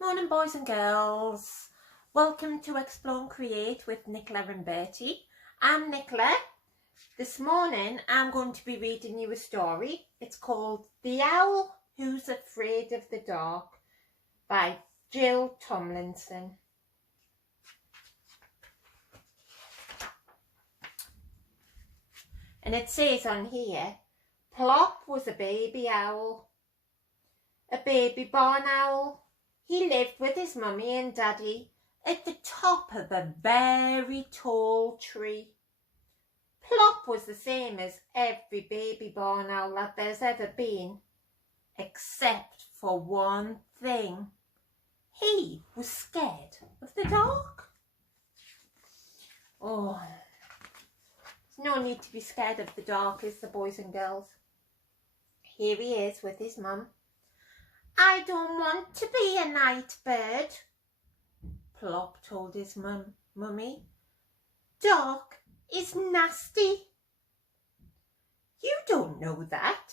Morning, boys and girls. Welcome to Explore and Create with Nicola and Bertie. I'm Nicola. This morning I'm going to be reading you a story. It's called The Owl Who's Afraid of the Dark by Jill Tomlinson. And it says on here, Plop was a baby owl, a baby barn owl. He lived with his mummy and daddy at the top of a very tall tree. Plop was the same as every baby barn owl that there's ever been, except for one thing. He was scared of the dark. Oh, there's no need to be scared of the dark, is there, boys and girls? Here he is with his mum. I don't want to be a night bird, Plop told his mummy. Dark is nasty. You don't know that,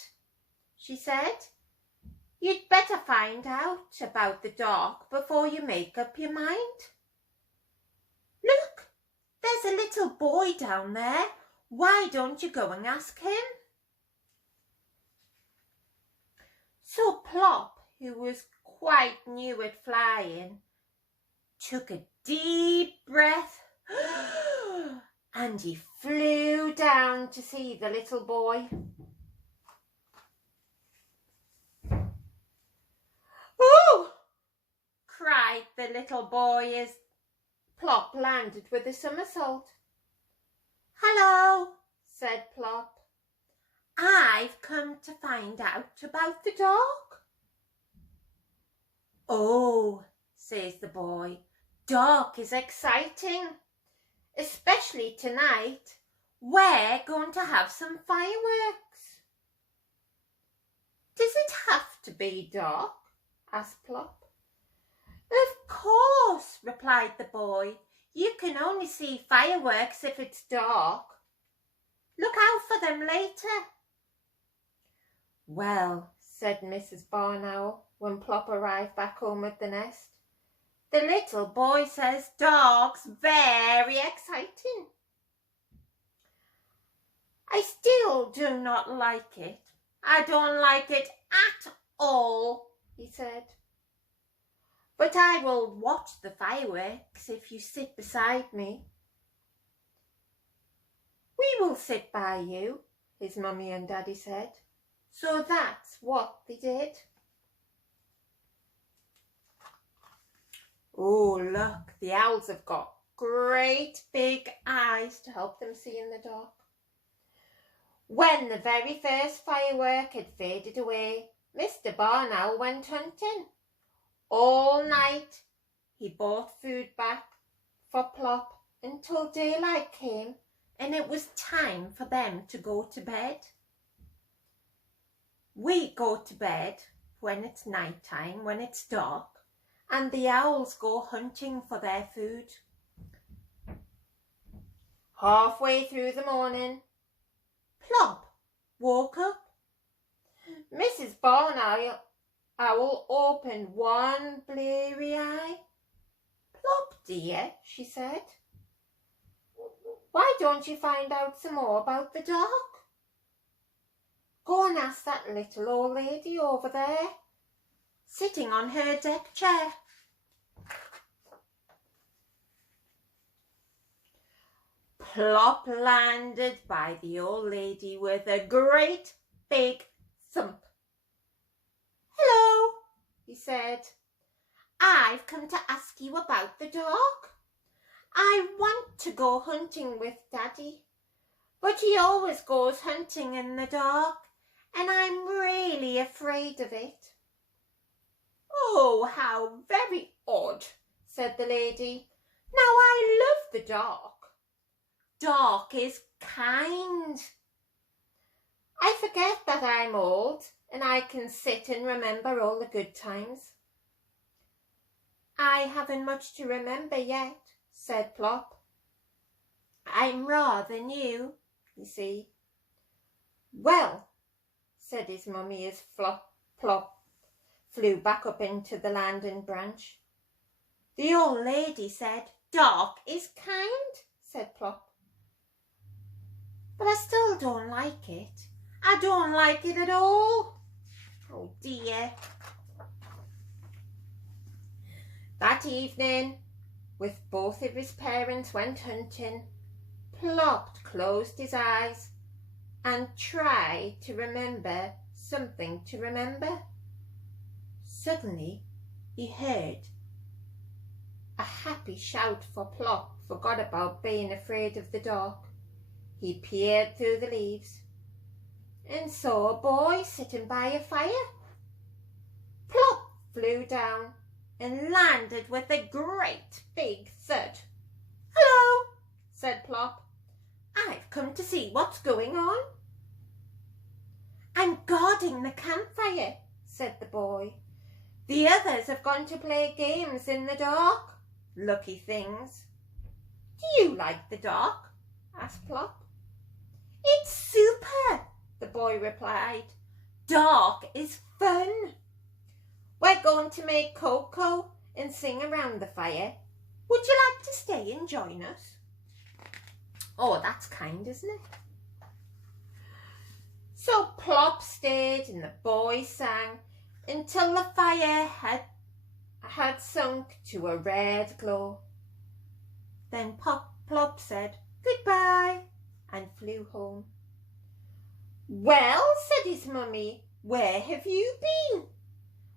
she said. You'd better find out about the dark before you make up your mind. Look, there's a little boy down there. Why don't you go and ask him? So Plop, who was quite new at flying, took a deep breath and he flew down to see the little boy. Oh! Cried the little boy as Plop landed with a somersault. Hello, said Plop. I've come to find out about the dark. Oh, says the boy, dark is exciting, especially tonight. We're going to have some fireworks. Does it have to be dark? Asked Plop. Of course, replied the boy. You can only see fireworks if it's dark. Look out for them later. Well, said Mrs. Barn Owl when Plop arrived back home at the nest, the little boy says dark's very exciting. I still do not like it. I don't like it at all, he said. But I will watch the fireworks if you sit beside me. We will sit by you, his mummy and daddy said. So that's what they did. Oh, look, the owls have got great big eyes to help them see in the dark. When the very first firework had faded away, Mr. Barn Owl went hunting. All night he brought food back for Plop until daylight came and it was time for them to go to bed. We go to bed when it's night time, when it's dark, and the owls go hunting for their food. Halfway through the morning, Plop woke up. Mrs. Barn Owl opened one bleary eye. Plop, dear, she said, why don't you find out some more about the dark? Go and ask that little old lady over there, sitting on her deck chair. Plop landed by the old lady with a great big thump. Hello, he said. I've come to ask you about the dark. I want to go hunting with Daddy, but he always goes hunting in the dark, and I'm really afraid of it. Oh, how very odd, said the lady. Now I love the dark. Dark is kind. I forget that I'm old and I can sit and remember all the good times. I haven't much to remember yet, said Plop. I'm rather new, you see. Well, said his mummy as Plop flew back up into the landing branch. The old lady said, "Dark is kind," said Plop. "But I still don't like it. I don't like it at all. Oh dear." That evening, with both of his parents went hunting, Plop closed his eyes and tried to remember something to remember. Suddenly he heard a happy shout, for Plop forgot about being afraid of the dark. He peered through the leaves and saw a boy sitting by a fire. Plop flew down and landed with a great big thud. "Hello," said Plop. "I've come to see what's going on." "I'm guarding the campfire," said the boy. "The others have gone to play games in the dark. Lucky things." "Do you like the dark?" asked Plop. "It's super," the boy replied. "Dark is fun. We're going to make cocoa and sing around the fire. Would you like to stay and join us?" "Oh, that's kind, isn't it?" So Plop stayed and the boy sang until the fire had sunk to a red glow. Then Plop said goodbye and flew home. "Well," said his mummy, "where have you been?"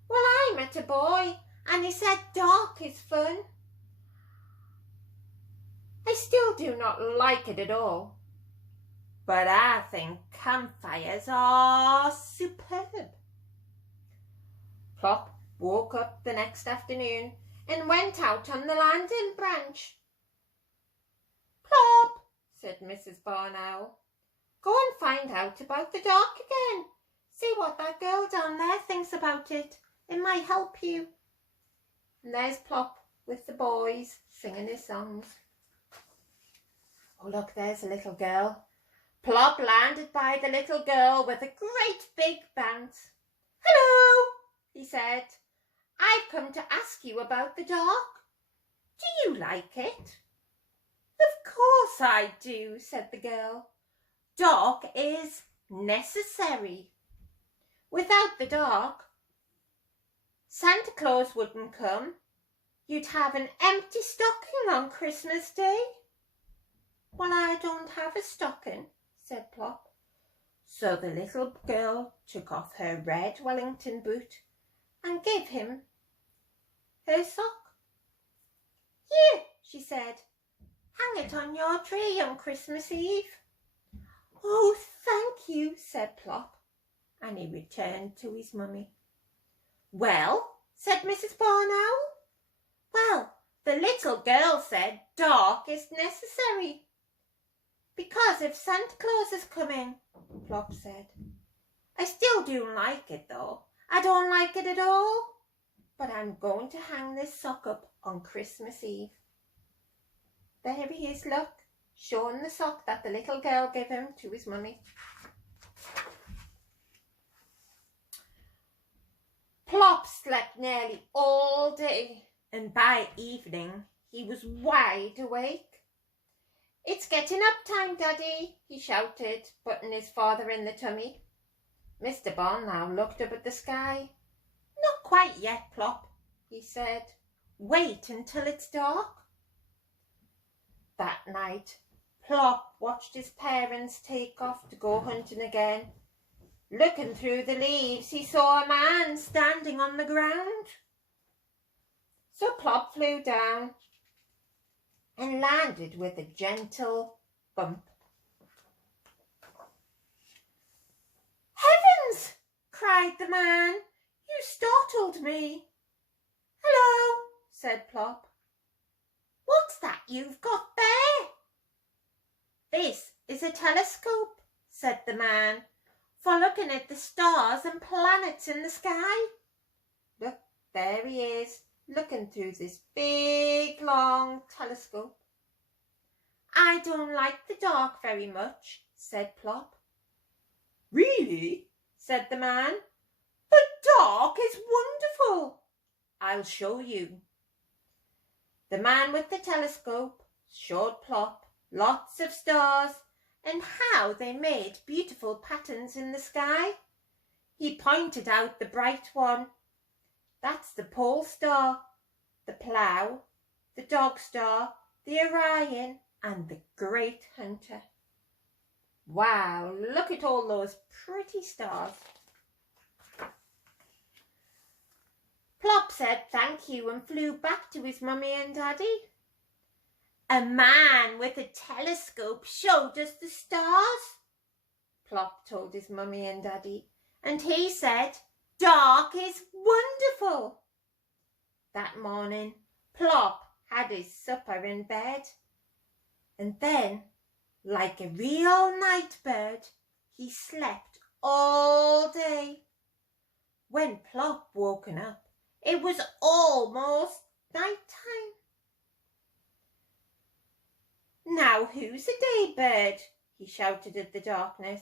"Well, I met a boy and he said dark is fun. I still do not like it at all, but I think campfires are superb." Plop woke up the next afternoon and went out on the landing branch. "Plop," said Mrs. Barn Owl, "go and find out about the dark again. See what that girl down there thinks about it. It might help you." And there's Plop with the boys singing his songs. Oh, look, there's a little girl. Plop landed by the little girl with a great big bounce. "Hello," he said. "I've come to ask you about the dark. Do you like it?" "Of course I do," said the girl. "Dark is necessary. Without the dark, Santa Claus wouldn't come. You'd have an empty stocking on Christmas Day." "Well, I don't have a stocking," said Plop. So the little girl took off her red Wellington boot and gave him her sock. "Here," she said, "hang it on your tree on Christmas Eve." "Oh, thank you," said Plop, and he returned to his mummy. "Well," said Mrs. Barn Owl. "Well, the little girl said dark is necessary. Because if Santa Claus is coming," Plop said. "I still do like it though. I don't like it at all. But I'm going to hang this sock up on Christmas Eve." There he is, look, showing the sock that the little girl gave him to his mummy. Plop slept nearly all day, and by evening he was wide awake. "It's getting up time, Daddy," he shouted, putting his father in the tummy. Mr. Barn Owl looked up at the sky. "Not quite yet, Plop," he said. "Wait until it's dark." That night, Plop watched his parents take off to go hunting again. Looking through the leaves, he saw a man standing on the ground. So Plop flew down and landed with a gentle bump. "Heavens!" cried the man. "You startled me." "Hello," said Plop. "What's that you've got there?" "This is a telescope," said the man, "for looking at the stars and planets in the sky." Look, there he is, looking through this big, long telescope. "I don't like the dark very much," said Plop. "Really?" said the man. "But dark is wonderful. I'll show you. The man with the telescope showed Plop lots of stars and how they made beautiful patterns in the sky. He pointed out the bright one. That's the pole star, the plough, the dog star, the Orion, and the great hunter. Wow, look at all those pretty stars. Plop said thank you and flew back to his mummy and daddy. A man with a telescope showed us the stars, Plop told his mummy and daddy, and he said, dark is wonderful. That morning, Plop had his supper in bed, and then, like a real night bird, he slept all day. When Plop woken up, it was almost night time. Now who's a day bird? He shouted at the darkness.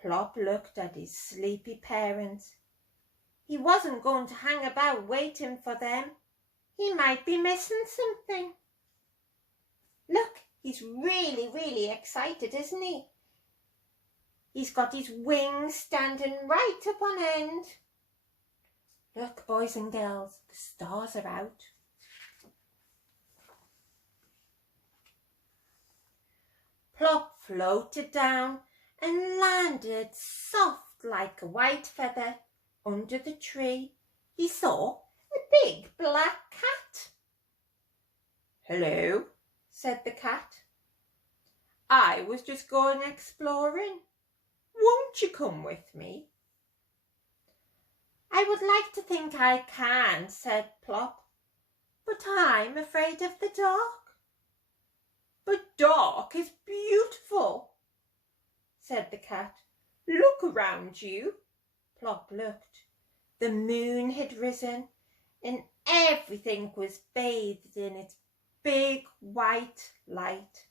Plop looked at his sleepy parents. He wasn't going to hang about waiting for them. He might be missing something. Look, he's really excited, isn't he? He's got his wings standing right up on end. Look, boys and girls, the stars are out. Plop floated down and landed soft like a white feather under the tree. He saw a big black cat. Hello, said the cat. I was just going exploring. Won't you come with me? I would like to think I can, said Plop, but I'm afraid of the dark. But dark is beautiful, said the cat. Look around you. Plop looked. The moon had risen and everything was bathed in its big white light.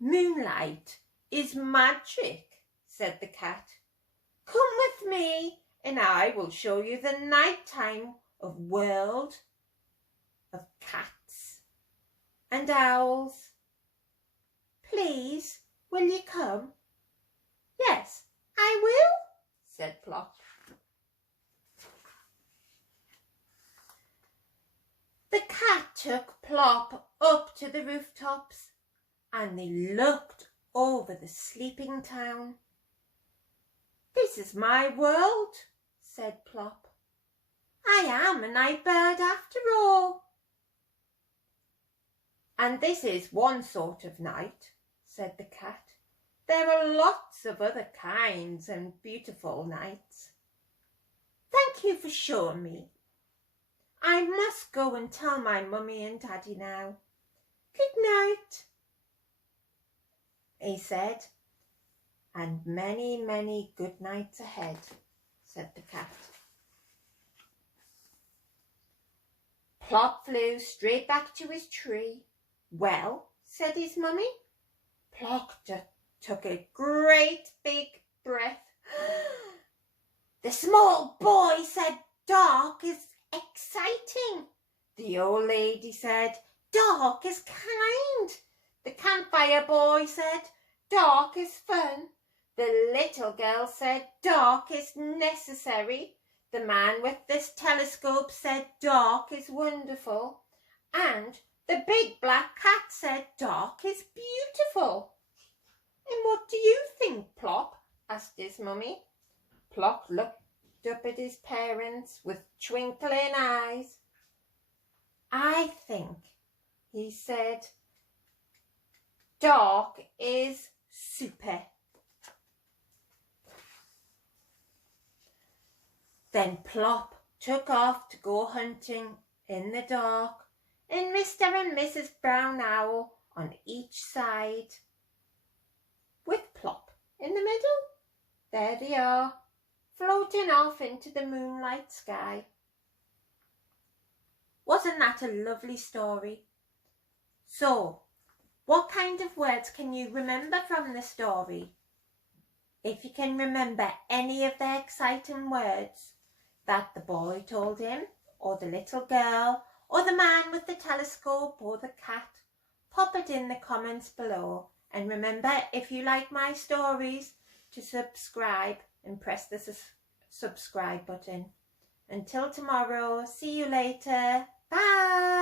Moonlight is magic, said the cat. Come with me and I will show you the nighttime world of cats and owls. Please, will you come? Yes, I will, said Plop. The cat took Plop up to the rooftops and they looked over the sleeping town. This is my world, said Plop. I am a night bird after all. And this is one sort of night, said the cat. There are lots of other kinds and beautiful nights. Thank you for showing me. I must go and tell my mummy and daddy now. Good night, he said. And many good nights ahead, said the cat. Plop flew straight back to his tree. Well, said his mummy. Plop took a great big breath. The small boy said, dark is exciting. The old lady said, dark is kind. The campfire boy said, dark is fun. The little girl said, dark is necessary. The man with this telescope said, dark is wonderful. And the big black cat said, dark is beautiful. And what do you think, Plop? Asked his mummy. Plop looked up at his parents with twinkling eyes. I think, he said, dark is super. Then Plop took off to go hunting in the dark, and Mr. and Mrs. Brown Owl on each side, with Plop in the middle. There they are, floating off into the moonlight sky. Wasn't that a lovely story? So, what kind of words can you remember from the story? if you can remember any of the exciting words that the boy told him, or the little girl, or the man with the telescope, or the cat, pop it in the comments below. And remember, if you like my stories, to subscribe and press the subscribe button. Until tomorrow, see you later. Bye.